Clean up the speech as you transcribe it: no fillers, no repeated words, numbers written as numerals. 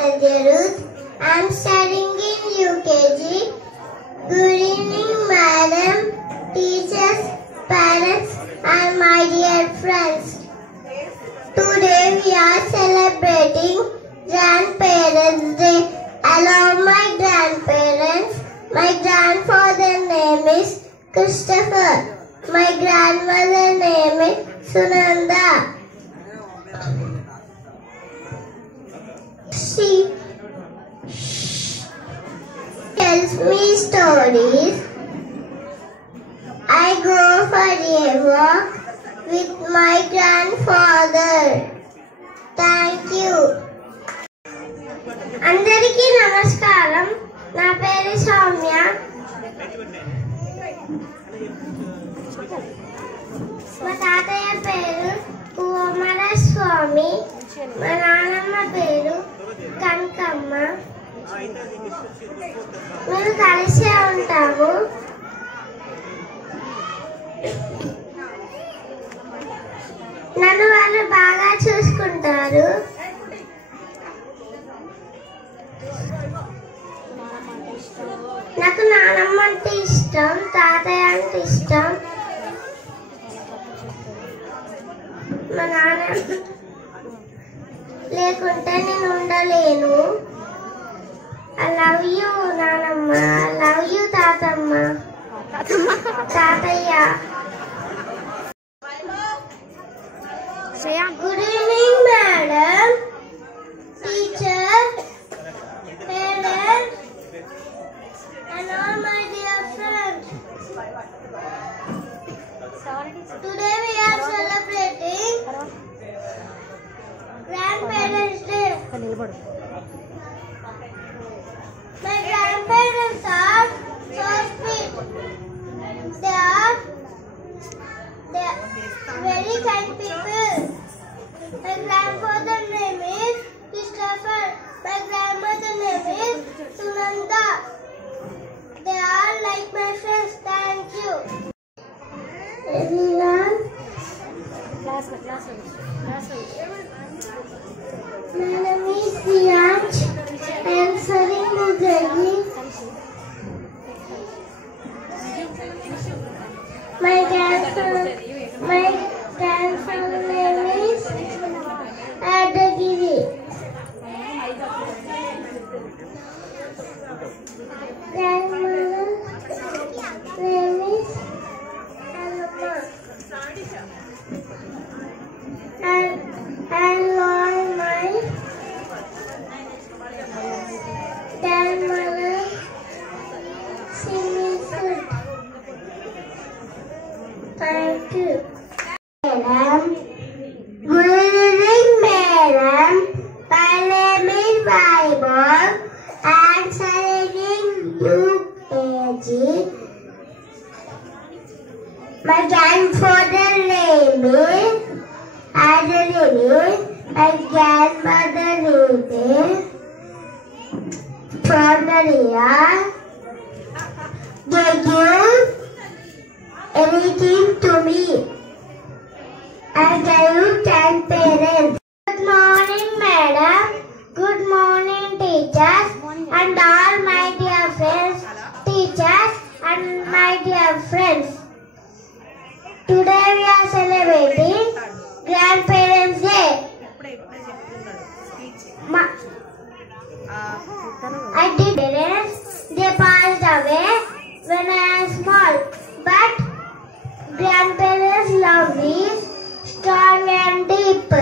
Aradhya Ruth. I am studying in UKG. Good evening, madam, teachers, parents, and my dear friends. Today we are celebrating Grandparents' Day. Hello, my grandparents. My grandfather's name is Christopher. My grandmother's name is Sunanda. She tells me stories. I go for a walk with my grandfather. Thank you. అందరికీ నమస్కారం. నా పేరు సౌమ్య. మా తాతయ్య పేరు కుమారస్వామి. మా నాన్నమ్మ పేరు కనకమ్మ. మేము కలిసే ఉంటాము. నన్ను వాళ్ళు బాగా చూసుకుంటారు. నాకు నానమ్మ అంటే ఇష్టం, తాతయ్య అంటే ఇష్టం. మా నాన్న లేకుంటే నేను ఉండలేను. ఐ లవ్ యూ నానమ్మ, ఐ లవ్ యూ తాతమ్మ, తాతయ్య. Good evening madam, teacher, parents, and all my dear friends. Today we are celebrating Grandparents' Day. My grandparents are so sweet. They are very kind people. My grandfather's name is Christopher. My grandmother's name is Sunanda. They are like my friends. Thank you. Everyone. My name is Priyansh. I am studying Mugari. My grandfather's name is Adagiri. Grandmother's name is Alma. And all my grandmother Simisu. Thank you. Madam. Good evening, madam. My name is Bible. I am studying UKG. My grandfather's name is Adalini. My grandmother's name is Pranariya. They give anything to me. I give grandparents. Good morning, madam. Good morning, teachers, and all my dear friends, teachers, and my dear friends. Today we are celebrating Grandparents' Day. I did parents. They passed away when I was small, but grandparents' love is strong and deep.